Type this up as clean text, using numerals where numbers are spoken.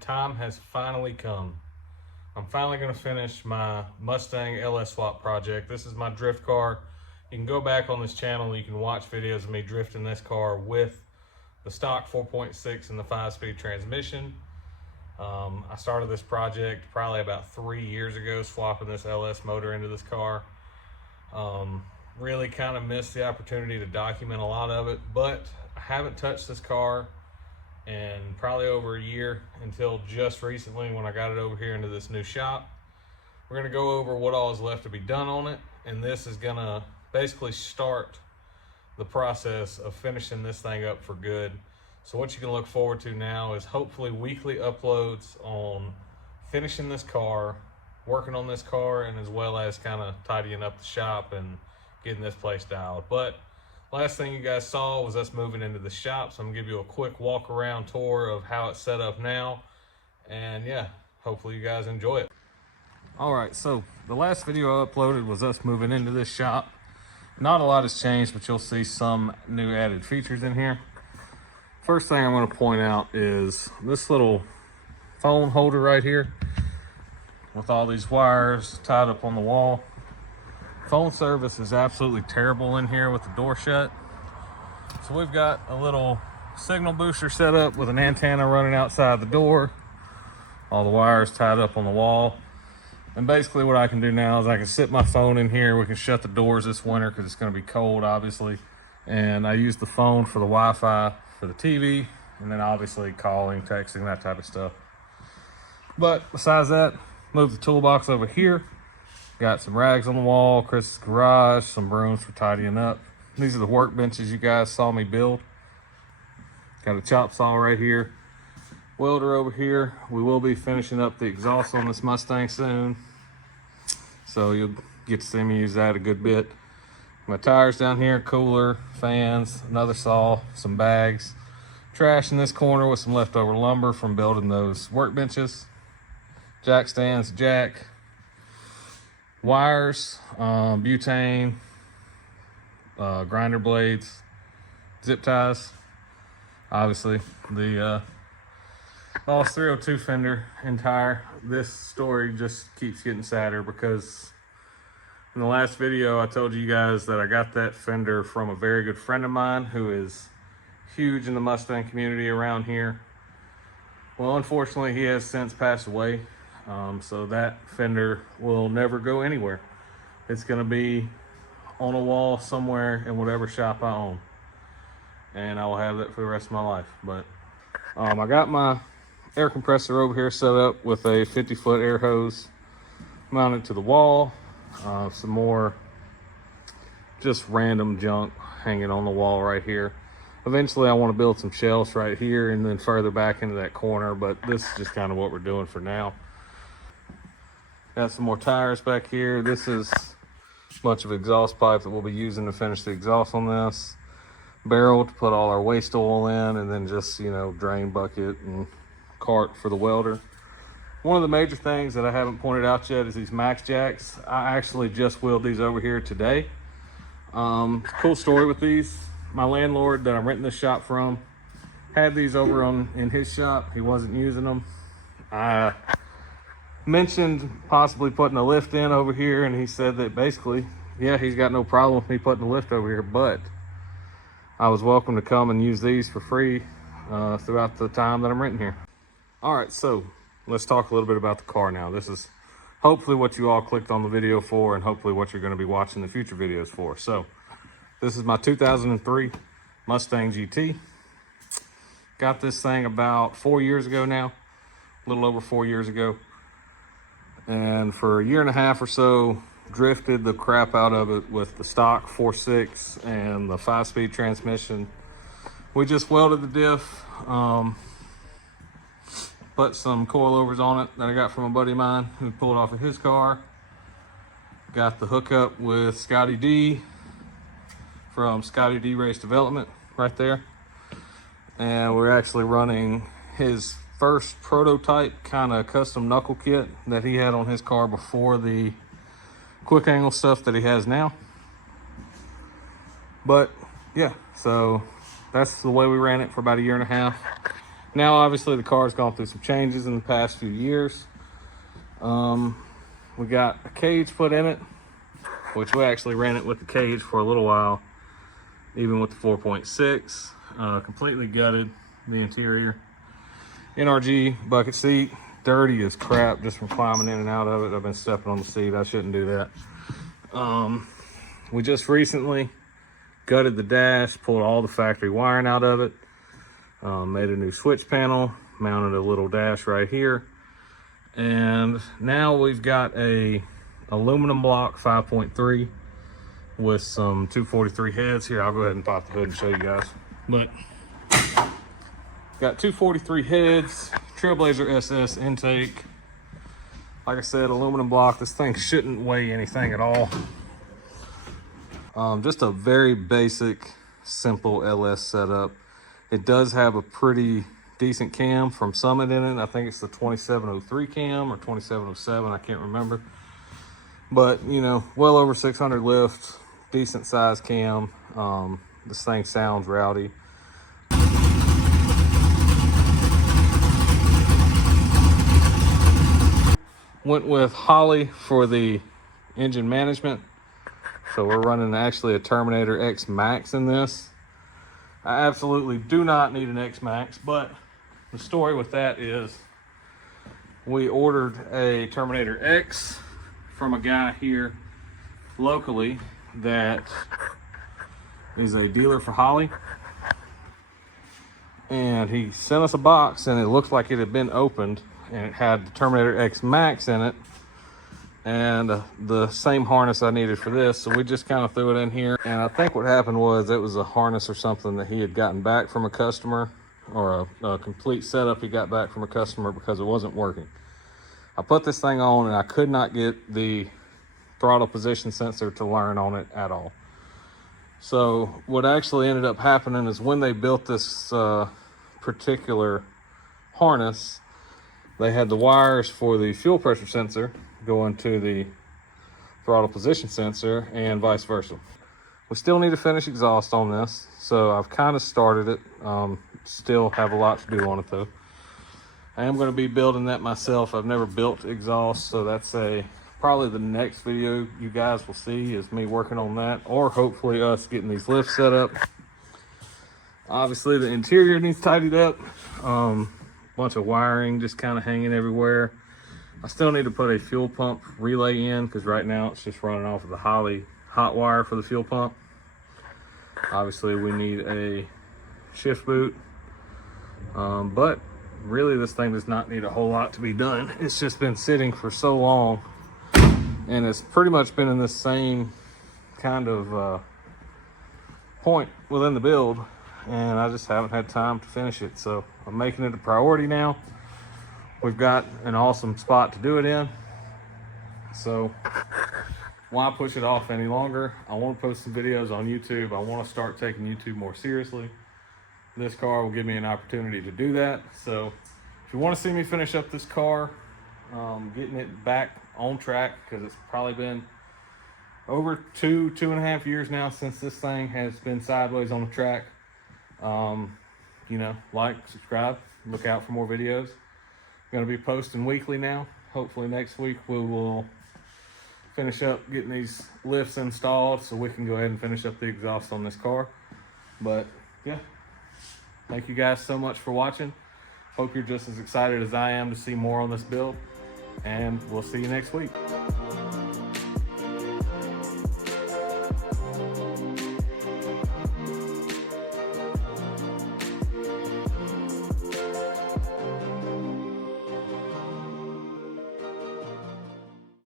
time has finally come. I'm finally going to finish my Mustang LS swap project. This is my drift car. You can go back on this channel, you can watch videos of me drifting this car with the stock 4.6 and the 5-speed transmission. I started this project probably about 3 years ago, swapping this LS motor into this car. Really kind of missed the opportunity to document a lot of it, but I haven't touched this car in probably over a year until just recently when I got it over here into this new shop. We're going to go over what all is left to be done on it, and this is going to basically start the process of finishing this thing up for good. So what you can look forward to now is hopefully weekly uploads on finishing this car, working on this car, and as well as kind of tidying up the shop and getting this place dialed. But last thing you guys saw was us moving into the shop, so I'm gonna give you a quick walk around tour of how it's set up now, and yeah, hopefully you guys enjoy it. All right, so the last video I uploaded was us moving into this shop. Not a lot has changed, but you'll see some new added features in here. First thing I'm going to point out is this little phone holder right here with all these wires tied up on the wall. Phone service is absolutely terrible in here with the door shut. So we've got a little signal booster set up with an antenna running outside the door. All the wires tied up on the wall. And basically what I can do now is I can sit my phone in here. We can shut the doors this winter because it's going to be cold, obviously. And I use the phone for the Wi-Fi, for the TV, and then obviously calling, texting, that type of stuff. But besides that, move the toolbox over here. Got some rags on the wall, Chris's garage, some brooms for tidying up. These are the workbenches you guys saw me build. Got a chop saw right here. Welder over here. We will be finishing up the exhaust on this Mustang soon, so you'll get to see me use that a good bit. My tires down here, cooler, fans, another saw, some bags, trash in this corner with some leftover lumber from building those workbenches, jack stands, jack, wires, butane, grinder blades, zip ties, obviously the Lost 302 fender and tire. This story just keeps getting sadder because in the last video I told you guys that I got that fender from a very good friend of mine who is huge in the Mustang community around here. Well, unfortunately he has since passed away, so that fender will never go anywhere. It's going to be on a wall somewhere in whatever shop I own, and I will have that for the rest of my life. But I got my air compressor over here set up with a 50-foot air hose mounted to the wall. Some more just random junk hanging on the wall right here. Eventually I want to build some shelves right here and then further back into that corner, but this is just kind of what we're doing for now. Got some more tires back here. This is a bunch of exhaust pipe that we'll be using to finish the exhaust on this. Barrel to put all our waste oil in, and then just, you know, drain bucket and cart for the welder. One of the major things that I haven't pointed out yet is these max jacks. I actually just wheeled these over here today. Cool story with these. My landlord that I'm renting this shop from had these over in his shop. He wasn't using them. I mentioned possibly putting a lift in over here, and he said that basically, yeah, he's got no problem with me putting a lift over here, but I was welcome to come and use these for free throughout the time that I'm renting here. All right, so let's talk a little bit about the car now. This is hopefully what you all clicked on the video for, and hopefully what you're going to be watching the future videos for. So this is my 2003 Mustang GT. Got this thing about 4 years ago now, a little over 4 years ago. And for a year and a half or so, drifted the crap out of it with the stock 4.6 and the 5-speed transmission. We just welded the diff, put some coilovers on it that I got from a buddy of mine who pulled off of his car. Got the hookup with Scotty D from Scotty D Race Development right there. And we're actually running his first prototype kind of custom knuckle kit that he had on his car before the quick angle stuff that he has now. But yeah, so that's the way we ran it for about a year and a half. Now, obviously, the car's gone through some changes in the past few years. We got a cage put in it, which we actually ran it with the cage for a little while, even with the 4.6. Completely gutted the interior. NRG bucket seat, dirty as crap just from climbing in and out of it. I've been stepping on the seat. I shouldn't do that. We just recently gutted the dash, pulled all the factory wiring out of it, made a new switch panel, mounted a little dash right here, and now we've got a aluminum block 5.3 with some 243 heads. Here, I'll go ahead and pop the hood and show you guys. But got 243 heads, Trailblazer SS intake. Like I said, aluminum block. This thing shouldn't weigh anything at all. Just a very basic, simple LS setup. It does have a pretty decent cam from Summit in it. I think it's the 2703 cam or 2707, I can't remember. But, you know, well over 600 lift, decent size cam. This thing sounds rowdy. Went with Holley for the engine management. So we're running actually a Terminator X Max in this. I absolutely do not need an X Max, but the story with that is we ordered a Terminator X from a guy here locally that is a dealer for Holley. And he sent us a box and it looked like it had been opened and it had the Terminator X Max in it and the same harness I needed for this. So we just kind of threw it in here. And I think what happened was it was a harness or something that he had gotten back from a customer, or a complete setup he got back from a customer because it wasn't working. I put this thing on and I could not get the throttle position sensor to learn on it at all. So what actually ended up happening is when they built this particular harness, they had the wires for the fuel pressure sensor going to the throttle position sensor and vice versa. We still need to finish exhaust on this, so I've kind of started it. Still have a lot to do on it though. I am going to be building that myself. I've never built exhaust, so that's probably the next video you guys will see is me working on that, or hopefully us getting these lifts set up. Obviously the interior needs tidied up. Bunch of wiring just kind of hanging everywhere. I still need to put a fuel pump relay in because right now it's just running off of the Holley hot wire for the fuel pump. Obviously we need a shift boot, but really this thing does not need a whole lot to be done. It's just been sitting for so long and it's pretty much been in the same kind of point within the build, and I just haven't had time to finish it. So I'm making it a priority now. We've got an awesome spot to do it in, so why push it off any longer? I want to post some videos on YouTube. I want to start taking YouTube more seriously. This car will give me an opportunity to do that. So if you want to see me finish up this car, getting it back on track, because it's probably been over two and a half years now since this thing has been sideways on the track. You know, like, subscribe, look out for more videos. I'm going to be posting weekly now. Hopefully next week we will finish up getting these lifts installed so we can go ahead and finish up the exhaust on this car. But yeah, thank you guys so much for watching. Hope you're just as excited as I am to see more on this build, and we'll see you next week.